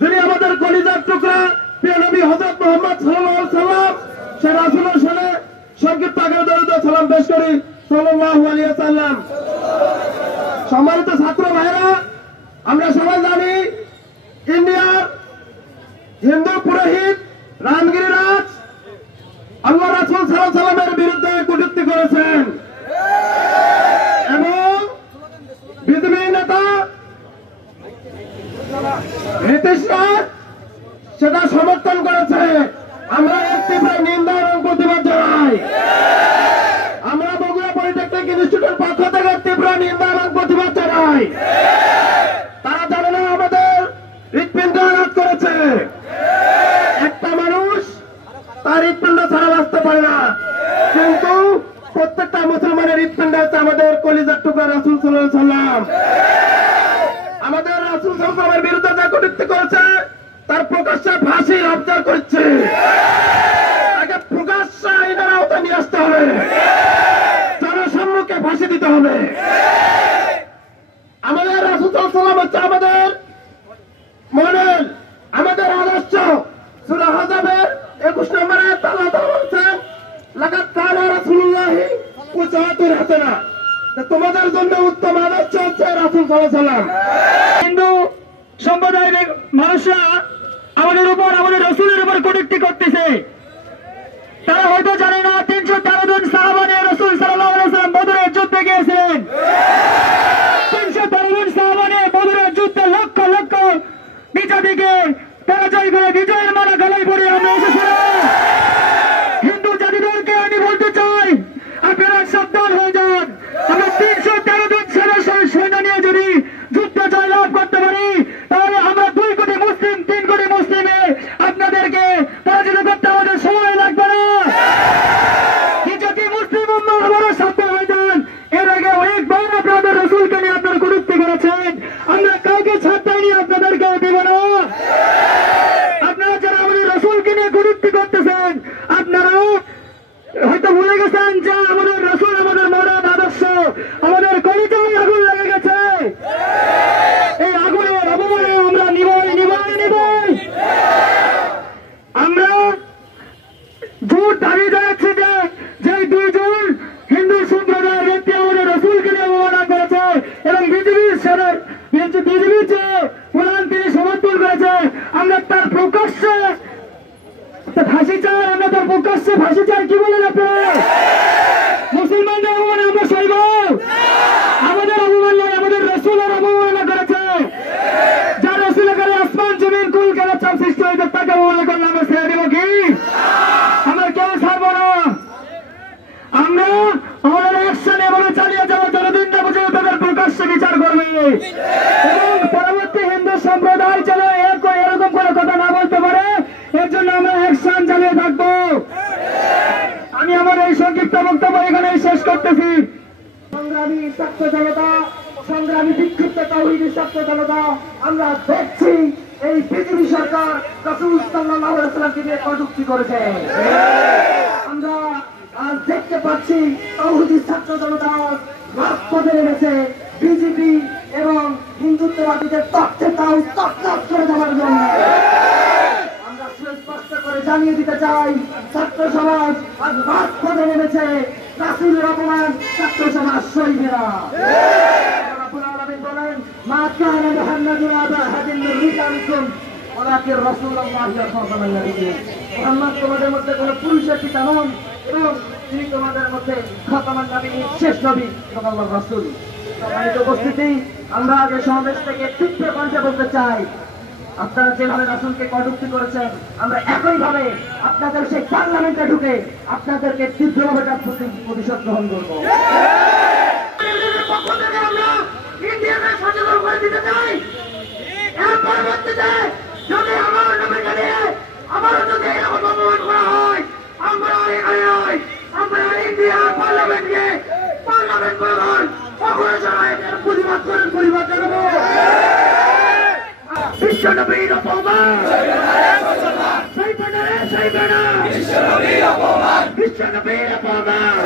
যিনি আমাদের কলিজার টুকরা প্রিয় নবী হযরত মুহাম্মদ সাল্লাল্লাহু আলাইহি সাল্লাম, সে রাসূলের সাথে সংক্ষিপ্ত আকারে দরুদ ও সালাম পেশ করি সাল্লাল্লাহু আলাইহি ওয়াসাল্লাম। সম্মানিত ছাত্র ভাইরা, আমরা সবাই জানি ইন্ডিয়ার হিন্দু পুরোহিত রামগিরিরাজ আল্লাহ রাসূল সাল্লাল্লাহু আলাইহি সাল্লামের বিরুদ্ধে কটূক্তি করেছেন এবং বিজেপি নেতা নীতিশ রাজ সেটা সমর্থন করেছে। আমরা এর তীব্র নিন্দা এবং প্রতিবাদ জানাই। আমরা বগুড়া পলিটেকনিক ইনস্টিটিউটের পক্ষ থেকে তীব্র নিন্দা এবং প্রতিবাদ জানাই। তারা জানে না আমাদের হৃৎপিণ্ড আঘাত করেছে। একটা মানুষ তার হৃৎপিণ্ড ছাড়া বাঁচতে পারে না, কিন্তু প্রত্যেকটা মুসলমানের হৃৎপিণ্ড হচ্ছে আমাদের কলিজার টুকরা রাসূল সাল্লাল্লাহু আলাইহি সাল্লাম। আমাদের রাসূল সাল্লাল্লাহু আলাইহি সাল্লামের বিরুদ্ধে যে কটূক্তি করেছে তার প্রকাশ্যে ফাঁসি অবজার্ভ করছে। তাকে প্রকাশ্যে আইনের আওতায় নিয়ে আসতে হবে, জনসম্মুখে ফাঁসি দিতে হবে। আমাদের রাসূল সাল্লাল্লাহু আলাইহি সাল্লাম হচ্ছে আমাদের মডেল, আমাদের আদর্শ। সূরা আহজাবের 21 নম্বর আয়াতে আল্লাহ তাআলা বলেছেন, লাকাদ কানা রাসূলুল্লাহি উসওয়াতুন হাসানাহ, তোমাদের জন্য উত্তম আদর্শ হচ্ছে রাসূল সাল্লাল্লাহু আলাইহি সাল্লাম। হিন্দু সম্প্রদায়ের মানুষরা আমাদের উপর, আমাদের রাসূলের উপর কটূক্তি করতেছে। তারা হয়তো জানে না 313 জন সাহাবা নিয়ে রাসূল সাল্লাল্লাহু আলাইহি ওয়াসাল্লাম বদরের যুদ্ধে গিয়েছিলেন। 313 জন সাহাবা নিয়ে বদরের যুদ্ধে লক্ষ লক্ষ বিজয়ীকে পরাজয় করে বিজয়ের মালা গলায় পরে আমরা এসেছিলাম। হিন্দু জাতিদেরকে আমি বলতে চাই, আপনারা সাবধান হয়ে যান। আমরা 313 জন সৈন্য নিয়ে যদি যুদ্ধ জয়লাভ করতে পারি, তাহলে আমরা 2 কোটি মুসলিম, 3 কোটি মুসলিমে আপনাদেরকে পরাজিত করতে আমাদের সময় লাগবে না। মুসলিম উম্মাহ আবারও সাবধান হয়ে যান। এর আগে অনেকবার আপনাদের রাসূলকে নিয়ে আপনারা কটূক্তি করেছেন, আমরা কাউকে ছাড়তে নিয়ে আপনাদেরকে দেব না। আপনারা যারা আমাদের রাসূলকে নিয়ে কটূক্তি করতেছেন, আপনারা হয়তো ভুলে গেছেন যে আমাদের রাসূল আমাদের মহান আদর্শ, আমাদের কলিজায় আগুন লেগে গেছে। এই আগুনের অবমানে আমরা নিবই। আমরা জোর দাবি জানাচ্ছি যে যে 2 জন হিন্দু সম্প্রদায়ের ব্যক্তি আমাদের রাসূলকে নিয়ে অবমাননা করেছে এবং বিজেপির যে কোরআন তিনি সমর্থন করেছে, আমরা তার প্রকাশ্যে ফাঁসি চাই। আমরা তার প্রকাশ্যে ফাঁসি চাই। কি বলেন আপনারা? মুসলমানদের অবমাননা আমরা সইব? আমাদের অবমান নয়, আমাদের রাসূলের অবমাননা করেছে। যার রাসূলের কাছে আসমান জমিন কুল কেন চাপ সৃষ্টি হয়েছে, তাকে অবমাননা করলে আমরা ছেড়ে দেব কি? আমরা কেউ ছাড়বো না। আমরা আমাদের অ্যাকশন এভাবে চালিয়ে যাবো যতদিন না পর্যন্ত তাদের প্রকাশ্যে বিচার করবে এবং পরবর্তী হিন্দু সম্প্রদায় যেন এরকম কোনো কথা না বলতে পারে, এর জন্য আমরা অ্যাকশন চালিয়ে থাকবো। আমি আমার এই সংক্ষিপ্ত বক্তব্য এখানেই শেষ করতেছি। সংগ্রামী ছাত্র জনতা, সংগ্রামী বিক্ষিপ্ত তাওহীদি ছাত্র জনতা, আমরা দেখছি এই বিজেপি সরকার রাসূল সাল্লাল্লাহু আলাইহি ওয়াসাল্লামকে নিয়ে কটূক্তি করেছে। আমরা আজ দেখতে পাচ্ছি তাওহীদি ছাত্র জনতা রাজপথে নেমেছে বিজেপি এবং হিন্দুত্ববাদীদের তথ্যে তাও তৎপর করে দেওয়ার জন্য। আমরা সুস্পষ্ট করে জানিয়ে দিতে চাই, ছাত্র সমাজ আজ রাজপথে নেমেছে। রাসূলের অপমান ছাত্র সমাজ সইবে না। রব্বুল আলামিন বলেন, মা কানা মুহাম্মাদুন আবা আহাদিন মিন রিজালিকুম ওয়ালাকিন রাসূলুল্লাহি খাতামান নাবিয়্যিন। মুহাম্মদ তোমাদের মধ্যে কোন পুরুষের পিতা নন এবং তিনি তোমাদের মধ্যে খাতামান নাবিয়্যিন, শেষ নবী এবং আল্লাহর রাসূল। সম্মানিত উপস্থিতি, আমরা আগে সমাবেশ থেকে তীব্র কণ্ঠে বলতে চাই, আপনারা যেভাবে রাসূলকে কটূক্তি করেছেন, আমরা একইভাবে আপনাদের সেই পার্লামেন্টে ঢুকে আপনাদেরকে তীব্রভাবে তার প্রতিশোধ গ্রহণ করবো। আমরা ইন্ডিয়াকে সচেতন করে দিতে চাই। এর পরবর্তীতে যদি আমার নামে গেলে আবারও যদি এরকম অপমান করা হয়, আমরা এখানে নয়, আমরা ইন্ডিয়ার পার্লামেন্টকে পার্লামেন্ট প্রধান প্রতিবাদ জানাবো। বিশ্বনবীর অপমান, বিশ্বনবীর অপমান।